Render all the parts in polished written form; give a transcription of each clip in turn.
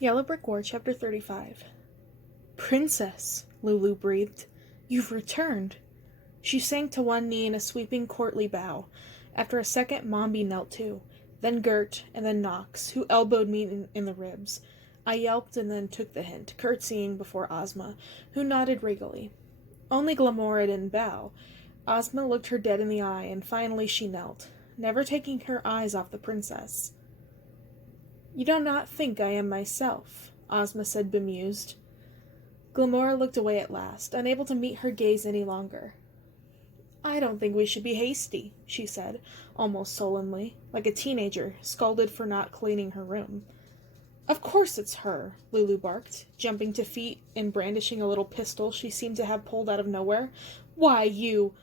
Yellow Brick War, Chapter 35. Princess, Lulu breathed. You've returned. She sank to one knee in a sweeping courtly bow. After a second, Mombi knelt too, then Gert, and then Knox, who elbowed me in the ribs. I yelped and then took the hint, curtsying before Ozma, who nodded regally. Only Glamora didn't bow. Ozma looked her dead in the eye, and finally she knelt, never taking her eyes off the princess. You do not think I am myself, Ozma said bemused. Glamora looked away at last, unable to meet her gaze any longer. I don't think we should be hasty, she said, almost sullenly, like a teenager scolded for not cleaning her room. Of course it's her, Lulu barked, jumping to feet and brandishing a little pistol she seemed to have pulled out of nowhere. Why, you...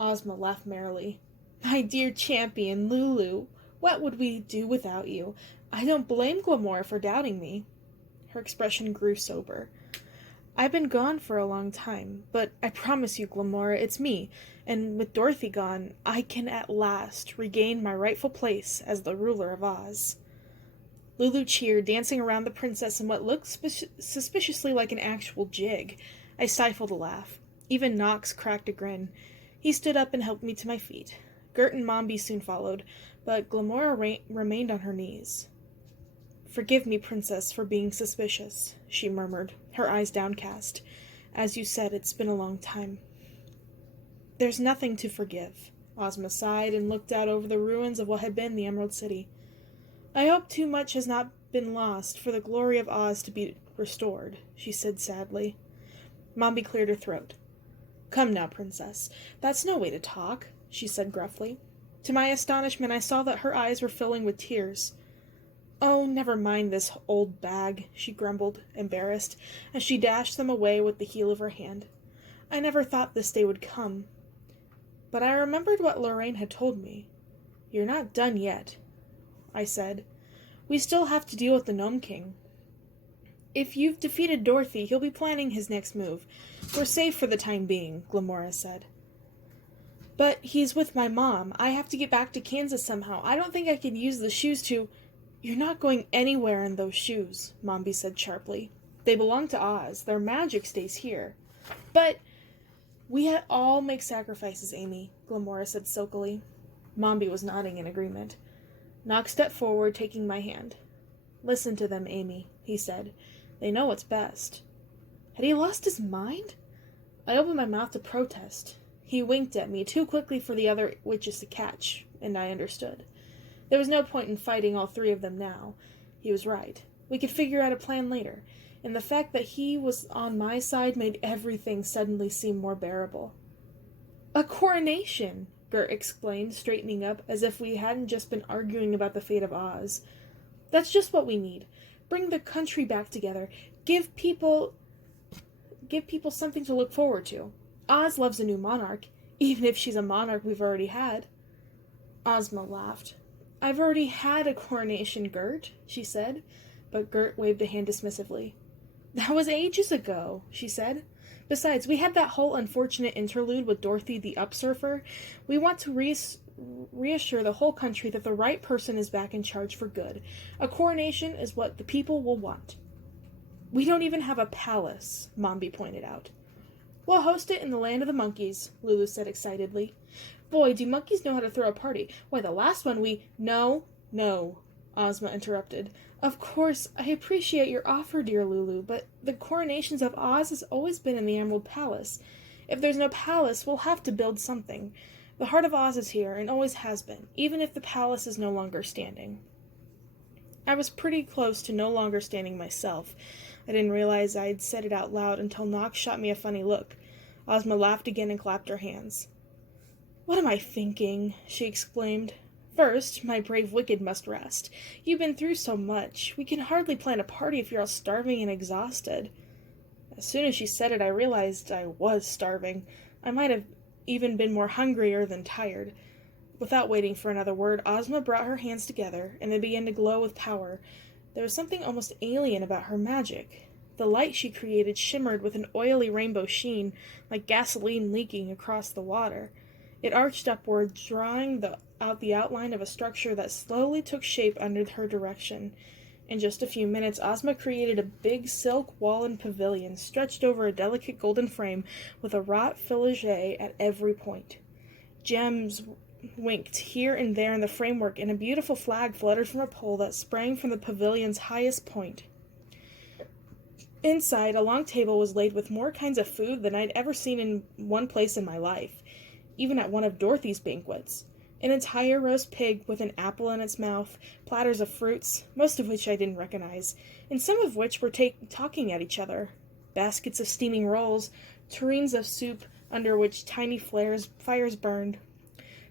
Ozma laughed merrily. My dear champion, Lulu, what would we do without you? I don't blame Glamora for doubting me. Her expression grew sober. I've been gone for a long time, but I promise you, Glamora, it's me, and with Dorothy gone, I can at last regain my rightful place as the ruler of Oz. Lulu cheered, dancing around the princess in what looked suspiciously like an actual jig. I stifled a laugh. Even Knox cracked a grin. He stood up and helped me to my feet. Gert and Mombi soon followed, but Glamora remained on her knees. Forgive me, Princess, for being suspicious, she murmured, her eyes downcast. As you said, it's been a long time. There's nothing to forgive. Ozma sighed and looked out over the ruins of what had been the Emerald City. I hope too much has not been lost for the glory of Oz to be restored, she said sadly. Mombi cleared her throat. Come now, Princess. That's no way to talk, she said gruffly. To my astonishment, I saw that her eyes were filling with tears. Oh, never mind this old bag, she grumbled, embarrassed, as she dashed them away with the heel of her hand. I never thought this day would come. But I remembered what Lorraine had told me. You're not done yet, I said. We still have to deal with the Gnome King. If you've defeated Dorothy, he'll be planning his next move. We're safe for the time being, Glamora said. But he's with my mom. I have to get back to Kansas somehow. I don't think I could use the shoes to... You're not going anywhere in those shoes, Mombi said sharply. They belong to Oz. Their magic stays here. But we all make sacrifices, Amy, Glamora said silkily. Mombi was nodding in agreement. Knox stepped forward, taking my hand. Listen to them, Amy, he said. They know what's best. Had he lost his mind? I opened my mouth to protest. He winked at me too quickly for the other witches to catch, and I understood. There was no point in fighting all three of them now. He was right. We could figure out a plan later, and the fact that he was on my side made everything suddenly seem more bearable. A coronation! Gert exclaimed, straightening up, as if we hadn't just been arguing about the fate of Oz. That's just what we need. Bring the country back together. Give people something to look forward to. Oz loves a new monarch, even if she's a monarch we've already had. Ozma laughed. I've already had a coronation, Gert, she said, but Gert waved a hand dismissively. That was ages ago, she said. Besides, we had that whole unfortunate interlude with Dorothy the Upsurfer. We want to reassure the whole country that the right person is back in charge for good. A coronation is what the people will want. We don't even have a palace, Mombi pointed out. We'll host it in the land of the monkeys, Lulu said excitedly. Boy, do monkeys know how to throw a party. Why, the last one No, Ozma interrupted. Of course, I appreciate your offer, dear Lulu, but the coronations of Oz has always been in the Emerald Palace. If there's no palace, we'll have to build something. The heart of Oz is here, and always has been, even if the palace is no longer standing. I was pretty close to no longer standing myself. I didn't realize I'd said it out loud until Knox shot me a funny look. Ozma laughed again and clapped her hands. What am I thinking? She exclaimed. First, my brave wicked must rest. You've been through so much. We can hardly plan a party if you're all starving and exhausted. As soon as she said it, I realized I was starving. I might have even been more hungrier than tired. Without waiting for another word, Ozma brought her hands together, and they began to glow with power. There was something almost alien about her magic. The light she created shimmered with an oily rainbow sheen, like gasoline leaking across the water. It arched upward, drawing out the outline of a structure that slowly took shape under her direction. In just a few minutes, Ozma created a big silk wall-in pavilion stretched over a delicate golden frame with a wrought filigree at every point. Gems winked here and there in the framework, and a beautiful flag fluttered from a pole that sprang from the pavilion's highest point. Inside, a long table was laid with more kinds of food than I'd ever seen in one place in my life, even at one of Dorothy's banquets. An entire roast pig with an apple in its mouth, platters of fruits, most of which I didn't recognize, and some of which were talking at each other, baskets of steaming rolls, tureens of soup under which tiny fires burned,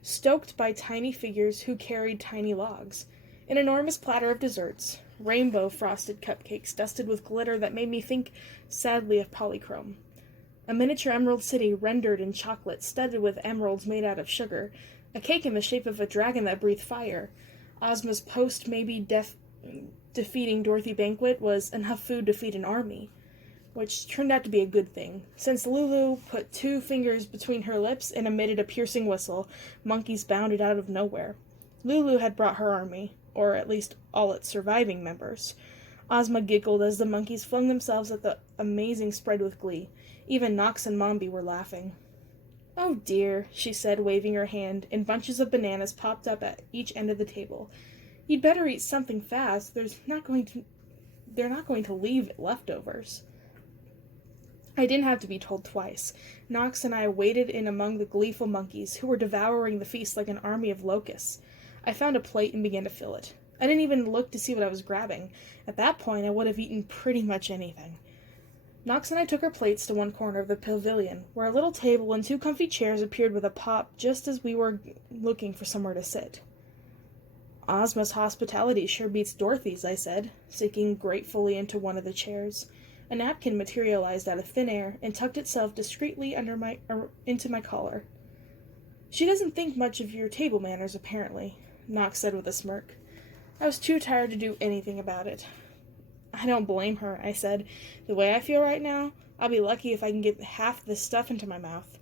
stoked by tiny figures who carried tiny logs, an enormous platter of desserts, rainbow frosted cupcakes dusted with glitter that made me think sadly of polychrome, a miniature emerald city rendered in chocolate studded with emeralds made out of sugar, a cake in the shape of a dragon that breathed fire. Ozma's post-maybe defeating Dorothy banquet was enough food to feed an army, which turned out to be a good thing. Since Lulu put 2 fingers between her lips and emitted a piercing whistle, monkeys bounded out of nowhere. Lulu had brought her army, or at least all its surviving members. Ozma giggled as the monkeys flung themselves at the amazing spread with glee. Even Nox and Mombi were laughing. "Oh dear," she said, waving her hand, and bunches of bananas popped up at each end of the table. "You'd better eat something fast. They're not going to leave leftovers." I didn't have to be told twice. Nox and I waded in among the gleeful monkeys, who were devouring the feast like an army of locusts. I found a plate and began to fill it. I didn't even look to see what I was grabbing. At that point, I would have eaten pretty much anything. Nox and I took our plates to one corner of the pavilion, where a little table and 2 comfy chairs appeared with a pop just as we were looking for somewhere to sit. "Ozma's hospitality sure beats Dorothy's," I said, sinking gratefully into one of the chairs. A napkin materialized out of thin air and tucked itself discreetly into my collar. "She doesn't think much of your table manners, apparently," Nox said with a smirk. I was too tired to do anything about it. "I don't blame her," I said. "The way I feel right now, I'll be lucky if I can get half this stuff into my mouth."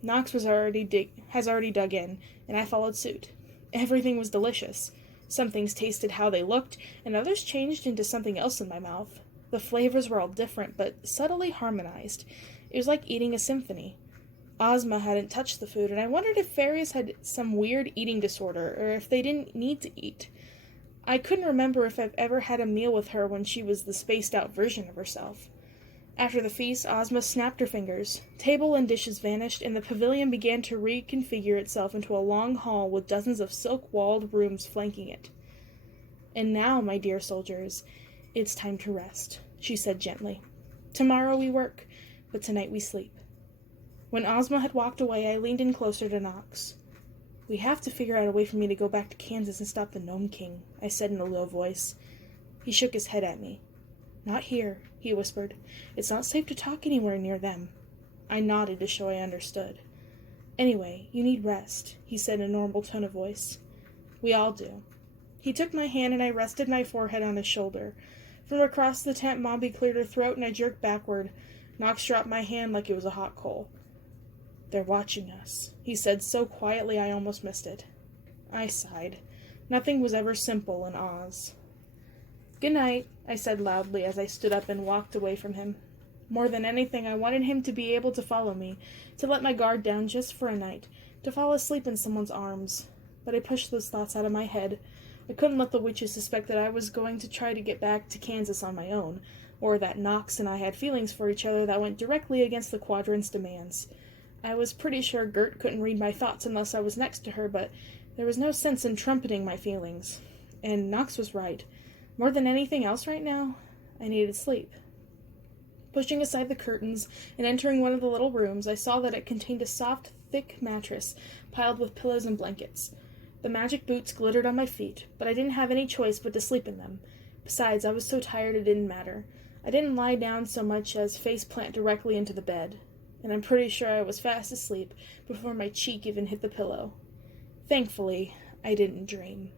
Nox has already dug in, and I followed suit. Everything was delicious. Some things tasted how they looked, and others changed into something else in my mouth. The flavors were all different, but subtly harmonized. It was like eating a symphony. Ozma hadn't touched the food, and I wondered if fairies had some weird eating disorder, or if they didn't need to eat. I couldn't remember if I've ever had a meal with her when she was the spaced-out version of herself. After the feast, Ozma snapped her fingers. Table and dishes vanished, and the pavilion began to reconfigure itself into a long hall with dozens of silk-walled rooms flanking it. "And now, my dear soldiers, it's time to rest," she said gently. "Tomorrow we work, but tonight we sleep." When Ozma had walked away, I leaned in closer to Nox. "We have to figure out a way for me to go back to Kansas and stop the Gnome King," I said in a low voice. He shook his head at me. "Not here," he whispered. "It's not safe to talk anywhere near them." I nodded to show I understood. "Anyway, you need rest," he said in a normal tone of voice. "We all do." He took my hand and I rested my forehead on his shoulder. From across the tent, Mombi cleared her throat and I jerked backward. Nox dropped my hand like it was a hot coal. "They're watching us," he said so quietly I almost missed it. I sighed. Nothing was ever simple in Oz. "Good night," I said loudly as I stood up and walked away from him. More than anything, I wanted him to be able to follow me, to let my guard down just for a night, to fall asleep in someone's arms. But I pushed those thoughts out of my head. I couldn't let the witches suspect that I was going to try to get back to Kansas on my own, or that Nox and I had feelings for each other that went directly against the Quadrant's demands. I was pretty sure Gert couldn't read my thoughts unless I was next to her, but there was no sense in trumpeting my feelings. And Nox was right. More than anything else right now, I needed sleep. Pushing aside the curtains and entering one of the little rooms, I saw that it contained a soft, thick mattress piled with pillows and blankets. The magic boots glittered on my feet, but I didn't have any choice but to sleep in them. Besides, I was so tired it didn't matter. I didn't lie down so much as face plant directly into the bed, and I'm pretty sure I was fast asleep before my cheek even hit the pillow. Thankfully, I didn't dream.